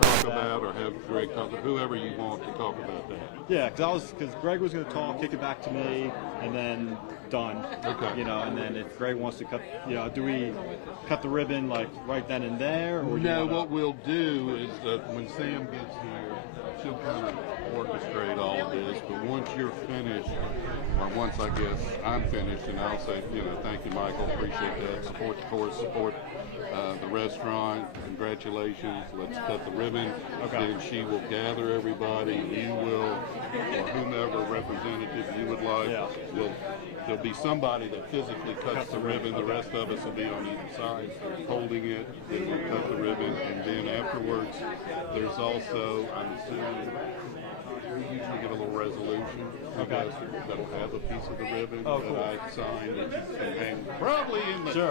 talk about, or have Greg talk, whoever you want to talk about that. Yeah, because Greg was going to talk, kick it back to me, and then done. Okay. You know, and then if Greg wants to cut, you know, do we cut the ribbon like right then and there? Or No, what we'll do is that when Sam gets here, she'll kind of orchestrate all of this. But once you're finished, or once I guess I'm finished, and I'll say, you know, thank you, Michael, appreciate that. Support the course, support the restaurant. Congratulations. Let's cut the ribbon. Okay. Then she will gather everybody. You will, or whomever representative you would like, will. There'll be somebody that physically cuts the ribbon. The rest of us will be on either side holding it. Then we'll cut the ribbon, and then afterwards, there's also, I'm assuming, we usually get a little resolution. Okay. That'll have a piece of the ribbon Oh, that cool. I signed that you can hang probably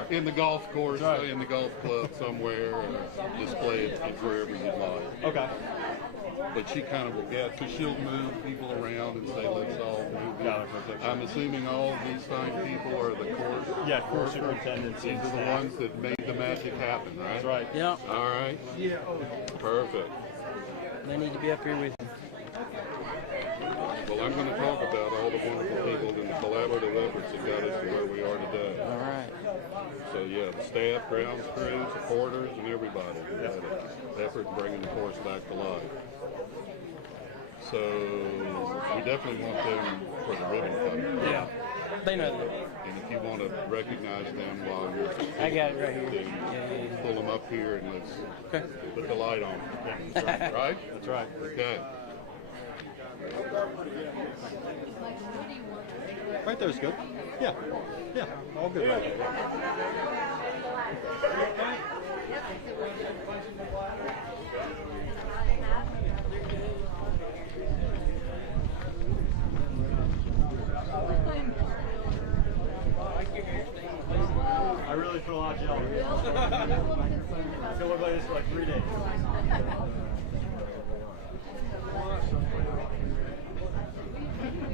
in the golf course, in the golf club somewhere, or display it wherever you'd like. Okay. But she kind of will get, so she'll move people around and say, let's all move. Got it for a picture. I'm assuming all of these fine people are the course. Yeah, course superintendents. These are the ones that made the magic happen, right? That's right. Yeah. All right. Yeah. Perfect. They need to be up here with you. Well, I'm going to talk about all the wonderful people and the collaborative efforts that got us to where we are today. All right. So yeah, the staff, grounds crew, supporters, and everybody who had an effort in bringing the course back to life. So we definitely want them for the ribbon cutting. Yeah. They know that. And if you want to recognize them while you're, I got it right here. then Yeah. pull them up here and let's Okay. put the light on. That's right. Right? That's right. Okay. Right there's good. Yeah. Yeah. All good right there. I really put a lot of gel. It's gonna look like this for like 3 days.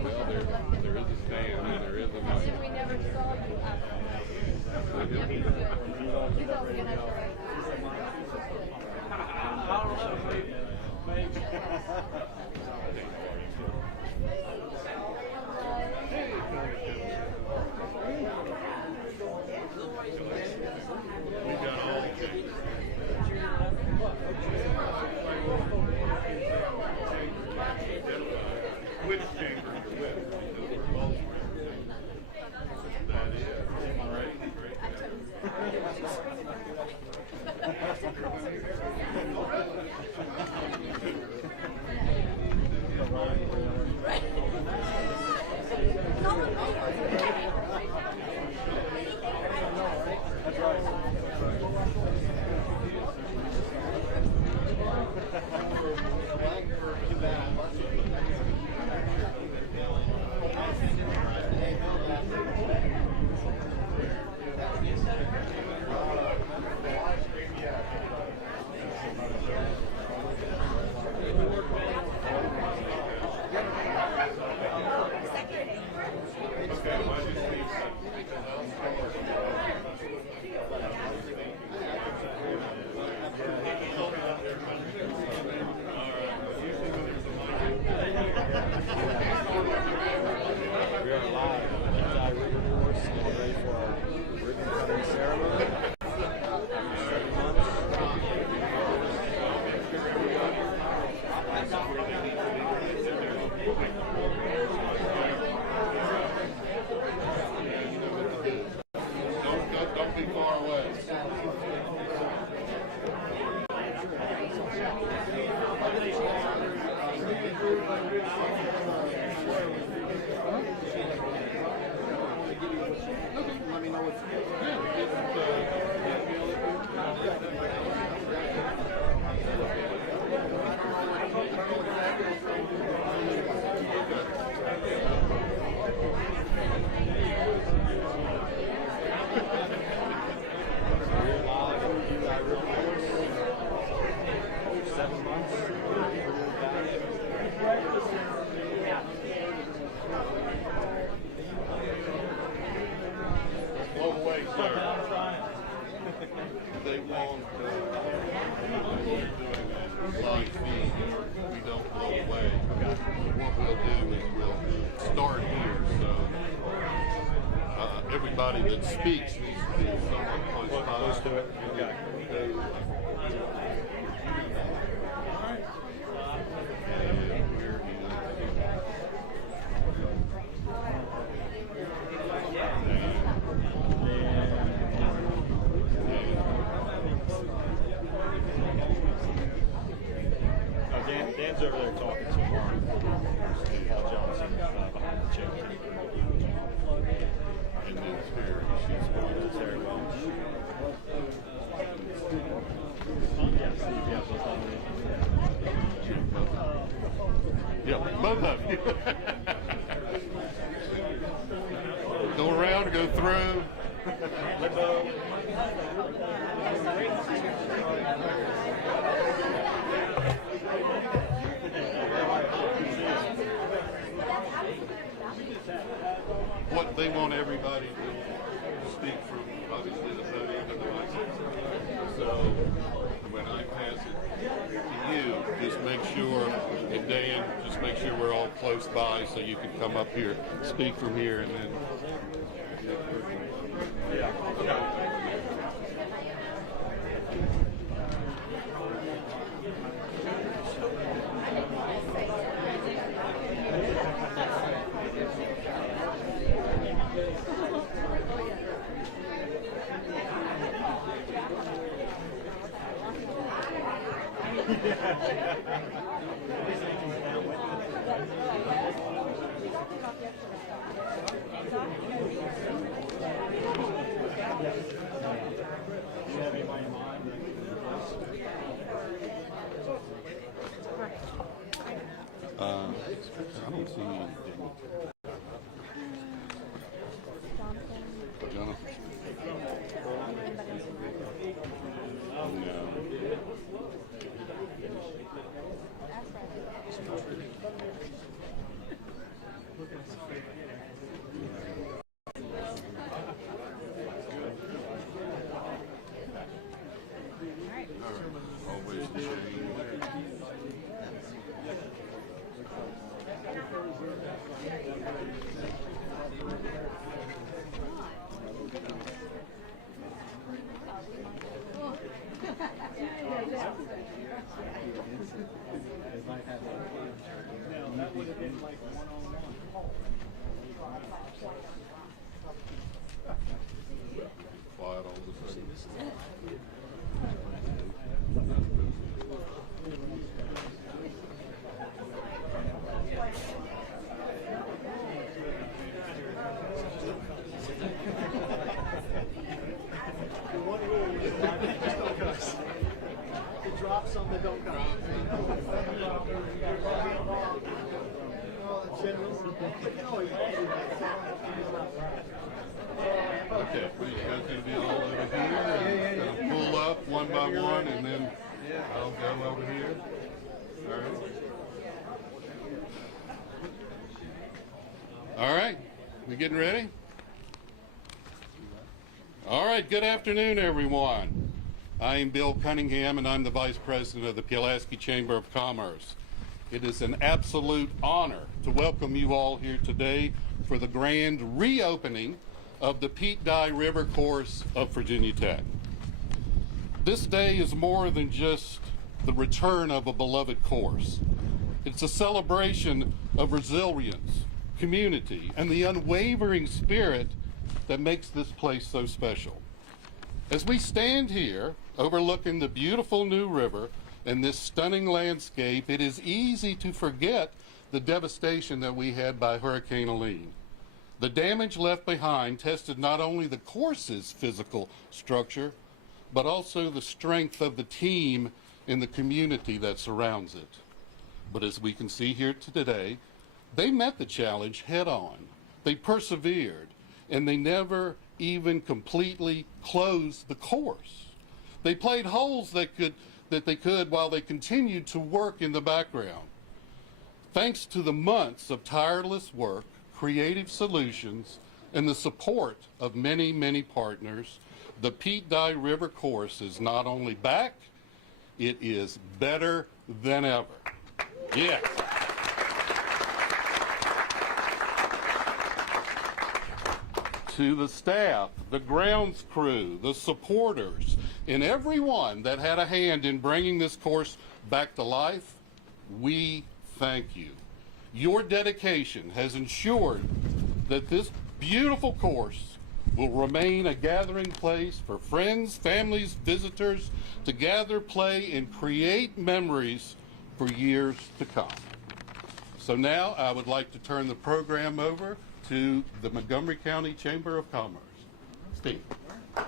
Well, there is a stand and there is a mic. We never saw you after. He's all gonna We got all the chambers. Which chamber you're with? That is. All right. That's right. Don't be far away. Slow away, sir. They want doing a everybody that speaks needs to be somewhat close by. Close to it. Okay. Dan's over there talking to Mark Paul Johnson behind the chair. And then here, he shoots one. That's very well. Yeah, Steve, yeah, Yeah, both of you. Go around, go through. What they want everybody to speak from, obviously, the podium and the license. So when I pass it to you, just make sure, and Dan, just make sure we're all close by so you can come up here, speak from here, and then. I don't see anything. Jonathan. No. Always the same. Quiet all the time. Drop some that don't come. Okay, well, you guys gonna be all over here? Gonna pull up one by one, and then I'll go over here. All right. All right, we getting ready? All right, good afternoon, everyone. I am Bill Cunningham, and I'm the Vice President of the Pulaski Chamber of Commerce. It is an absolute honor to welcome you all here today for the grand reopening of the Pete Dye River course of Virginia Tech. This day is more than just the return of a beloved course. It's a celebration of resilience, community, and the unwavering spirit that makes this place so special. As we stand here overlooking the beautiful New River and this stunning landscape, it is easy to forget the devastation that we had by Hurricane Helene. The damage left behind tested not only the course's physical structure, but also the strength of the team and the community that surrounds it. But as we can see here today, they met the challenge head on. They persevered, and they never even completely closed the course. They played holes that they could while they continued to work in the background. Thanks to the months of tireless work, creative solutions, and the support of many, many partners, the Pete Dye River course is not only back, it is better than ever. Yes. to the staff, the grounds crew, the supporters, and everyone that had a hand in bringing this course back to life, we thank you. Your dedication has ensured that this beautiful course will remain a gathering place for friends, families, visitors to gather, play, and create memories for years to come. So now I would like to turn the program over to the Montgomery County Chamber of Commerce. Steve. All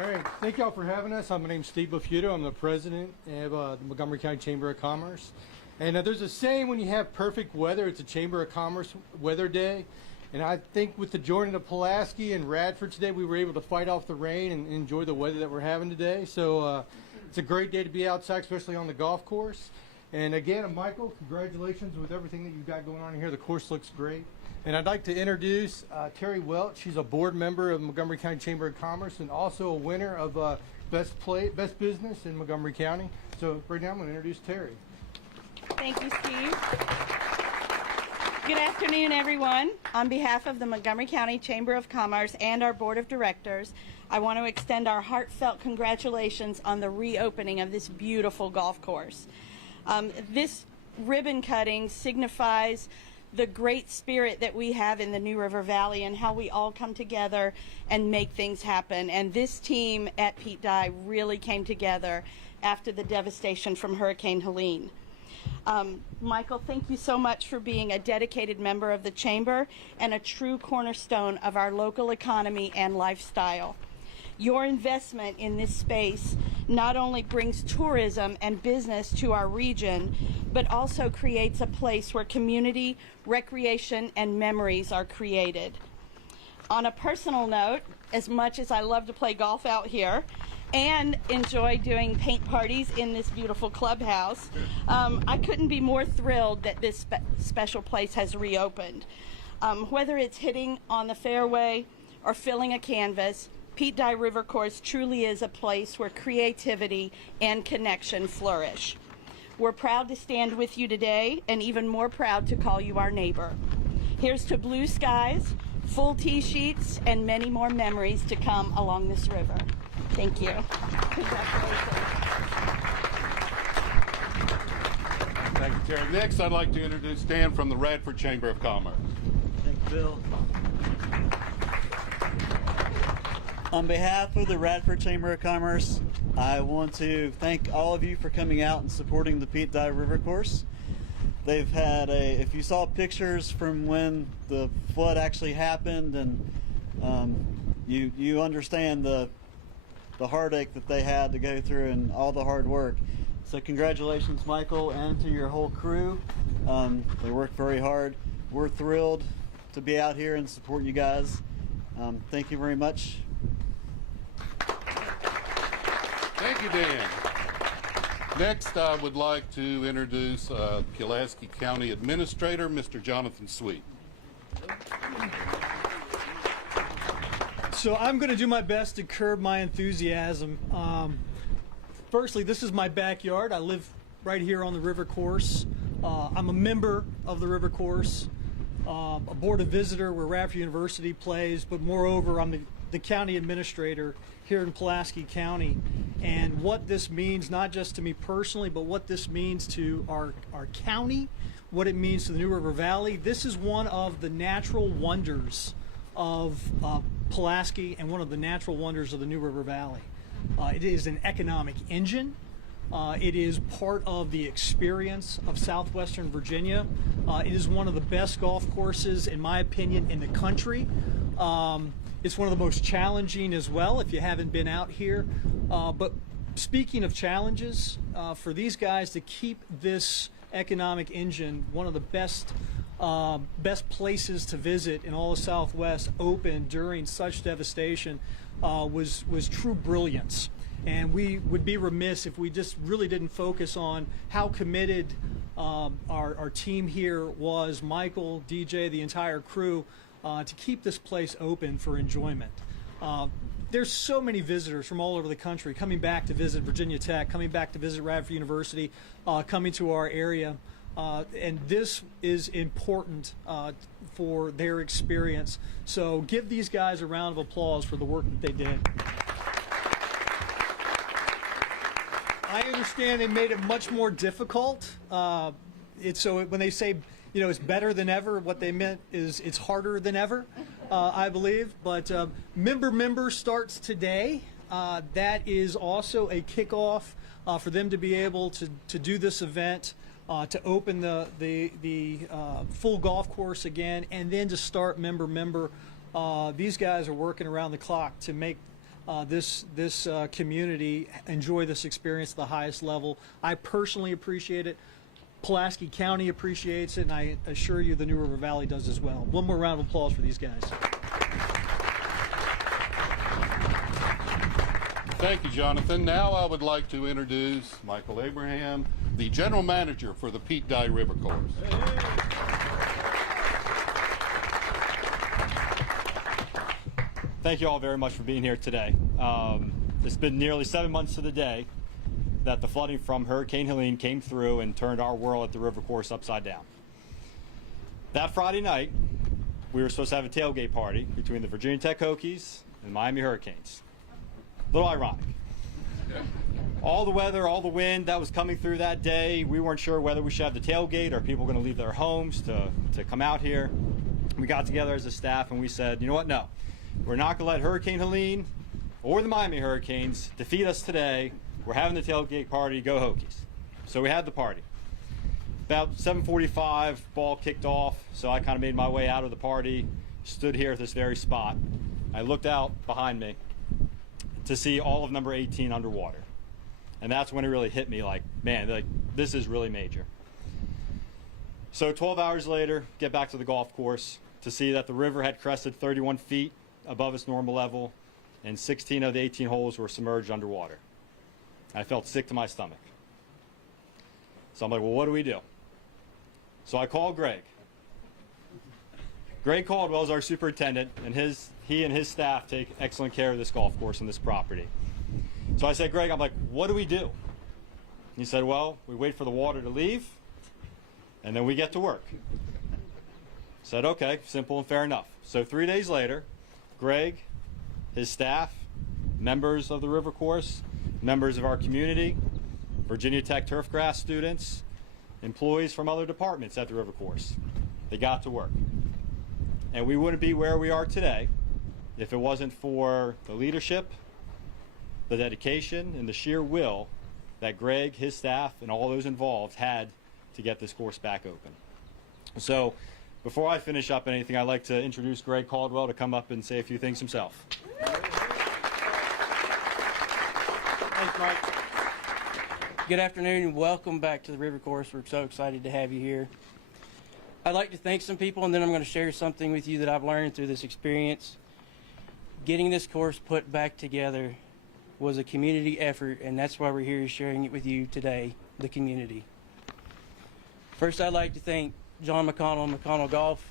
right, thank y'all for having us. My name's Steve Bufuto. I'm the president of the Montgomery County Chamber of Commerce. And there's a saying, when you have perfect weather, it's a Chamber of Commerce weather day. And I think with the joining of Pulaski and Radford today, we were able to fight off the rain and enjoy the weather that we're having today. So it's a great day to be outside, especially on the golf course. And again, Michael, congratulations with everything that you've got going on here. The course looks great. And I'd like to introduce Terry Welch. She's a board member of Montgomery County Chamber of Commerce and also a winner of Best Business in Montgomery County. So right now I'm going to introduce Terry. Thank you, Steve. Good afternoon, everyone. On behalf of the Montgomery County Chamber of Commerce and our Board of Directors, I want to extend our heartfelt congratulations on the reopening of this beautiful golf course. This ribbon cutting signifies the great spirit that we have in the New River Valley and how we all come together and make things happen. And this team at Pete Dye really came together after the devastation from Hurricane Helene. Michael, thank you so much for being a dedicated member of the Chamber and a true cornerstone of our local economy and lifestyle. Your investment in this space not only brings tourism and business to our region, but also creates a place where community, recreation, and memories are created. On a personal note, as much as I love to play golf out here and enjoy doing paint parties in this beautiful clubhouse, I couldn't be more thrilled that this special place has reopened. Whether it's hitting on the fairway or filling a canvas, Pete Dye River Course truly is a place where creativity and connection flourish. We're proud to stand with you today and even more proud to call you our neighbor. Here's to blue skies, full tee sheets, and many more memories to come along this river. Thank you. Congratulations. Thank you, Terry. Next, I'd like to introduce Dan from the Radford Chamber of Commerce. Thank you, Bill. On behalf of the Radford Chamber of Commerce, I want to thank all of you for coming out and supporting the Pete Dye River Course. They've had if you saw pictures from when the flood actually happened, and you understand the heartache that they had to go through and all the hard work. So congratulations, Michael, and to your whole crew. They worked very hard. We're thrilled to be out here and support you guys. Thank you very much. Thank you, Dan. Next, I would like to introduce Pulaski County Administrator, Mr. Jonathan Sweet. So I'm going to do my best to curb my enthusiasm. Firstly, this is my backyard. I live right here on the river course. I'm a member of the river course, a board of visitor where Radford University plays, but moreover, I'm the county administrator here in Pulaski County. And what this means, not just to me personally, but what this means to our county, what it means to the New River Valley. This is one of the natural wonders of Pulaski and one of the natural wonders of the New River Valley. It is an economic engine. It is part of the experience of southwestern Virginia. It is one of the best golf courses, in my opinion, in the country. It's one of the most challenging as well, if you haven't been out here. But speaking of challenges, for these guys to keep this economic engine, one of the best places to visit in all the Southwest, open during such devastation, was true brilliance. And we would be remiss if we just really didn't focus on how committed our team here was, Michael, DJ, the entire crew, to keep this place open for enjoyment. There's so many visitors from all over the country coming back to visit Virginia Tech, coming back to visit Radford University, coming to our area. and this is important for their experience. So give these guys a round of applause for the work that they did. I understand they made it much more difficult. When they say, it's better than ever, what they meant is it's harder than ever, I believe. But Member starts today. That is also a kickoff for them to be able to do this event, to open the full golf course again, and then to start Member. These guys are working around the clock to make this community enjoy this experience at the highest level. I personally appreciate it. Pulaski County appreciates it, and I assure you the New River Valley does as well. One more round of applause for these guys. Thank you, Jonathan. Now I would like to introduce Michael Abraham, the General Manager for the Pete Dye River Course. Thank you all very much for being here today. It's been nearly 7 months to the day that the flooding from Hurricane Helene came through and turned our world at the river course upside down. That Friday night, we were supposed to have a tailgate party between the Virginia Tech Hokies and Miami Hurricanes. A little ironic. All the weather, all the wind that was coming through that day, we weren't sure whether we should have the tailgate or people were going to leave their homes to come out here. We got together as a staff and we said, you know what, no. We're not going to let Hurricane Helene or the Miami Hurricanes defeat us today. We're having the tailgate party, go Hokies. So we had the party. About 7:45, ball kicked off, so I kind of made my way out of the party, stood here at this very spot. I looked out behind me to see all of number 18 underwater. And that's when it really hit me like, man, this is really major. So 12 hours later, get back to the golf course to see that the river had crested 31 feet above its normal level, and 16 of the 18 holes were submerged underwater. I felt sick to my stomach. So I'm like, well, what do we do? So I called Greg. Greg Caldwell is our superintendent, and he and his staff take excellent care of this golf course and this property. So I said, Greg, I'm like, what do we do? He said, well, we wait for the water to leave, and then we get to work. I said, okay, simple and fair enough. So 3 days later, Greg, his staff, members of the river course, members of our community, Virginia Tech Turfgrass students, employees from other departments at the river course, they got to work. And we wouldn't be where we are today if it wasn't for the leadership, the dedication, and the sheer will that Greg, his staff, and all those involved had to get this course back open. So before I finish up anything, I'd like to introduce Greg Caldwell to come up and say a few things himself. Thanks, Mike. Good afternoon and welcome back to the river course. We're so excited to have you here. I'd like to thank some people, and then I'm going to share something with you that I've learned through this experience. Getting this course put back together was a community effort, and that's why we're here sharing it with you today, the community. First, I'd like to thank John McConnell and McConnell Golf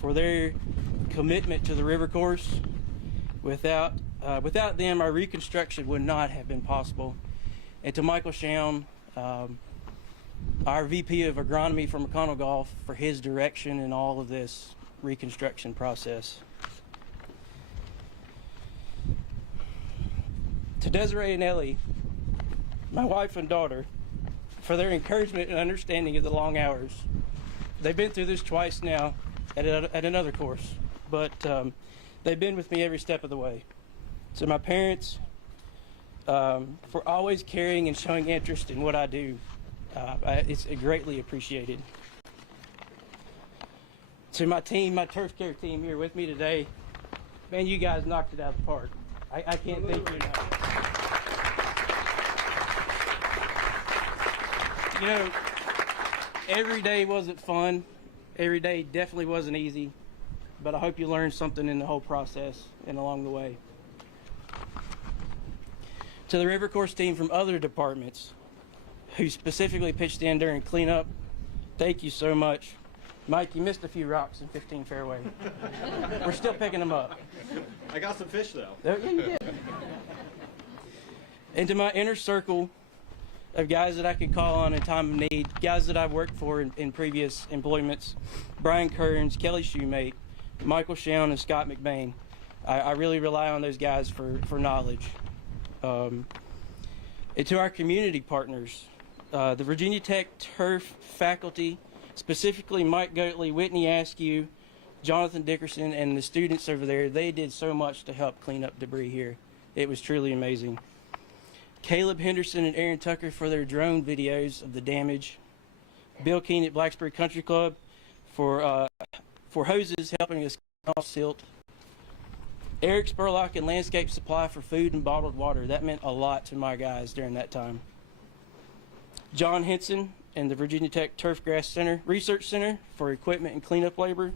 for their commitment to the river course. Without them, our reconstruction would not have been possible. And to Michael Schaum, our VP of Agronomy for McConnell Golf, for his direction in all of this reconstruction process. To Desiree and Ellie, my wife and daughter, for their encouragement and understanding of the long hours. They've been through this twice now at another course, but they've been with me every step of the way. To my parents, for always caring and showing interest in what I do. It's greatly appreciated. To my team, my turf care team here with me today, man, you guys knocked it out of the park. I can't thank you enough. You know, every day wasn't fun. Every day definitely wasn't easy, but I hope you learned something in the whole process and along the way. To the river course team from other departments who specifically pitched in during cleanup, thank you so much. Mike, you missed a few rocks in 15 fairway. We're still picking them up. I got some fish though. Yeah, you did. And to my inner circle of guys that I could call on in time of need, guys that I've worked for in previous employments: Brian Kearns, Kelly Shoemate, Michael Schoen, and Scott McBain. I really rely on those guys for knowledge. And to our community partners, the Virginia Tech Turf faculty, specifically Mike Goatley, Whitney Askew, Jonathan Dickerson, and the students over there, they did so much to help clean up debris here. It was truly amazing. Caleb Henderson and Aaron Tucker for their drone videos of the damage. Bill Keene at Blacksburg Country Club for hoses helping us off silt. Eric Spurlock and Landscape Supply for food and bottled water. That meant a lot to my guys during that time. John Henson and the Virginia Tech Turfgrass Center Research Center for equipment and cleanup labor.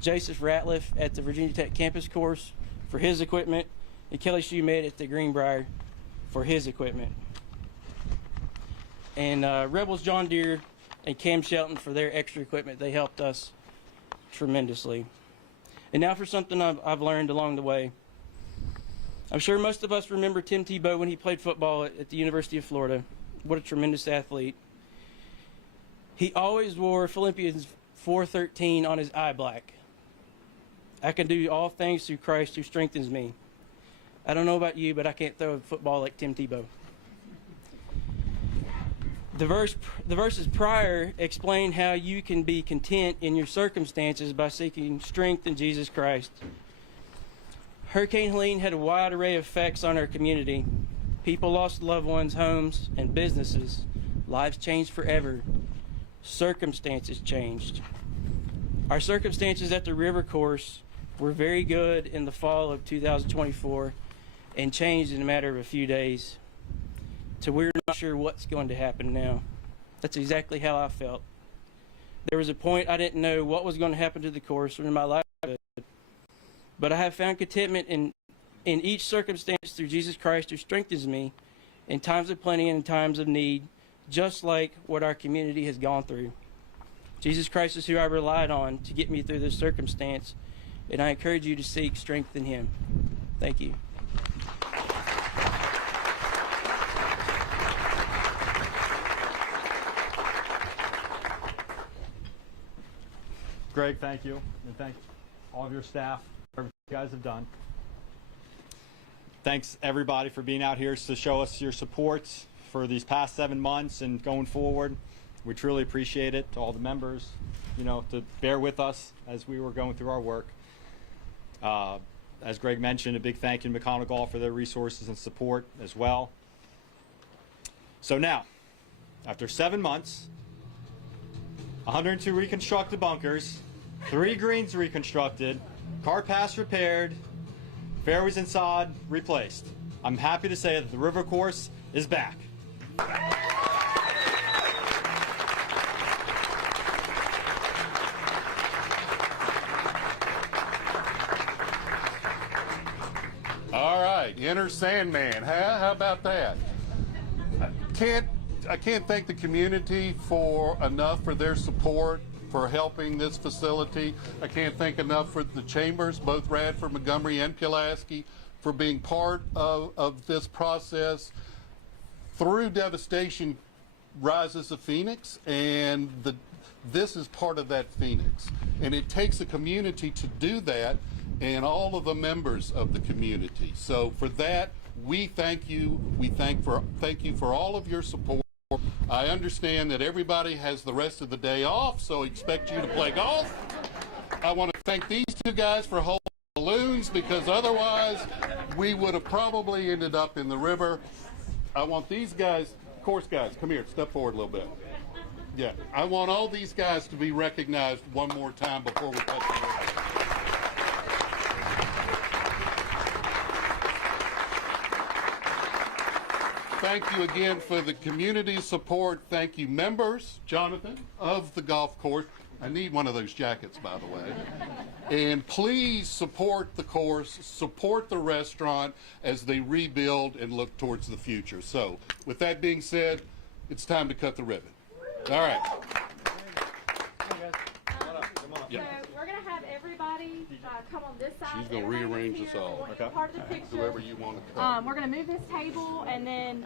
Joseph Ratliff at the Virginia Tech Campus Course for his equipment, and Kelly Shoemate at the Greenbrier for his equipment. And Rebels John Deere and Cam Shelton for their extra equipment. They helped us tremendously. And now for something I've learned along the way. I'm sure most of us remember Tim Tebow when he played football at the University of Florida. What a tremendous athlete. He always wore Philippians 4:13 on his eye black. I can do all things through Christ who strengthens me. I don't know about you, but I can't throw a football like Tim Tebow. The verses prior explain how you can be content in your circumstances by seeking strength in Jesus Christ. Hurricane Helene had a wide array of effects on our community. People lost loved ones, homes, and businesses. Lives changed forever. Circumstances changed. Our circumstances at the river course were very good in the fall of 2024 and changed in a matter of a few days to we're not sure what's going to happen now. That's exactly how I felt. There was a point I didn't know what was going to happen to the course or in my life, but I have found contentment in each circumstance through Jesus Christ who strengthens me in times of plenty and in times of need, just like what our community has gone through. Jesus Christ is who I relied on to get me through this circumstance, and I encourage you to seek strength in Him. Thank you. Greg, thank you, and thank all of your staff for everything you guys have done. Thanks everybody for being out here to show us your support for these past 7 months and going forward. We truly appreciate it. To all the members, to bear with us as we were going through our work. As Greg mentioned, a big thank you to McConnell Golf for their resources and support as well. So now, after 7 months, 102 reconstructed bunkers, 3 greens reconstructed, car paths repaired, fairways and sod replaced, I'm happy to say that the river course is back. All right, Enter Sandman. How about that? I can't thank the community enough for their support for helping this facility. I can't thank enough for the chambers, both Radford, Montgomery, and Pulaski, for being part of this process. Through devastation rises a phoenix, and this is part of that phoenix. And it takes a community to do that, and all of the members of the community. So for that, we thank you. Thank you for all of your support. I understand that everybody has the rest of the day off, so expect you to play golf. I want to thank these 2 guys for holding balloons, because otherwise we would have probably ended up in the river. I want these guys, course guys, come here, step forward a little bit. Yeah, I want all these guys to be recognized one more time before we touch the river. Thank you again for the community support. Thank you, members, Jonathan, of the golf course. I need one of those jackets, by the way. And please support the course, support the restaurant as they rebuild and look towards the future. So, with that being said, it's time to cut the ribbon. All right. So we're going to have everybody everybody come on this side. She's gonna Everybody rearrange here us all. will get Okay. Part of the picture. Whoever you want to cut. We're gonna move this table, and then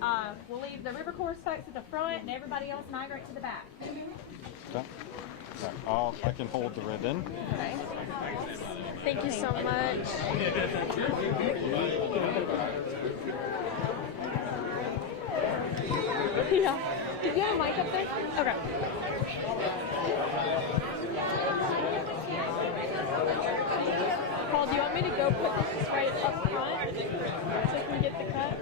we'll leave the River Course folks at the front, and everybody else migrate to the back. Okay. I can hold the ribbon. Okay. Thank you so much. Yeah. Did you have a mic up there? Okay. Paul, do you want me to go put this right up front so we can get the cut?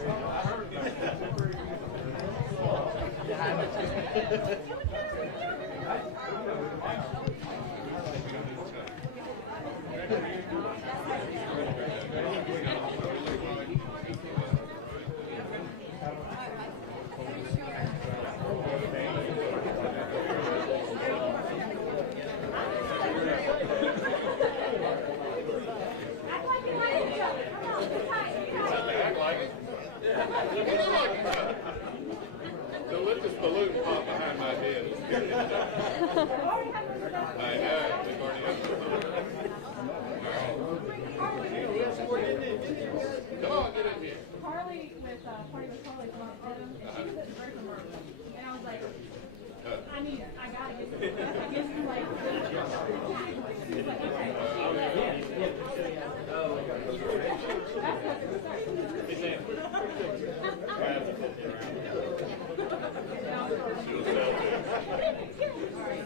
Don't let this balloon pop behind my head. I know. We've already had the balloon. Come on, get in here. Carly with Party with Carly from Autumn, and she was at the birthday party, and I was like, I gotta get this. I guess it's like, she was like, okay. That's what it started.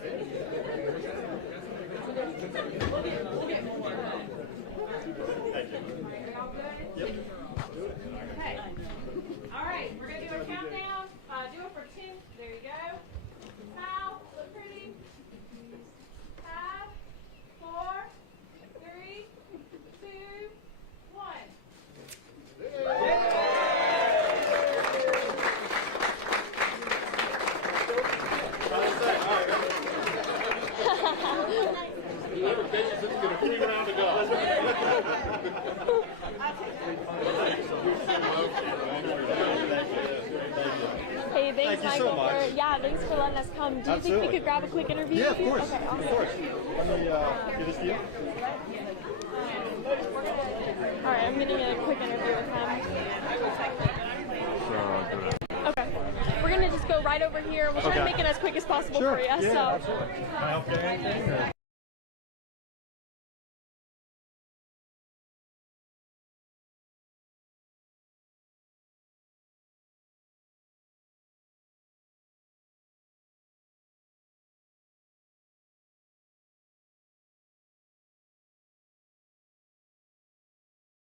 Okay. All right, we're gonna do a countdown. Do it for 10. There you go. Smile. Look pretty. 5, 4, 3, 2, 1. Whoever catches it's gonna free round of golf. Hey, thanks, Thank you so Michael. much. Thanks for letting us come. Do you think Absolutely. we could grab a quick interview? Yeah, of course. Okay, awesome. Of course. Let me get this to you. All right, I'm getting a quick interview with him. Okay. We're gonna just go right over here. We'll try to Okay. make it as quick as possible Sure. for you. Yeah, so. absolutely. Can I help you with anything? Or?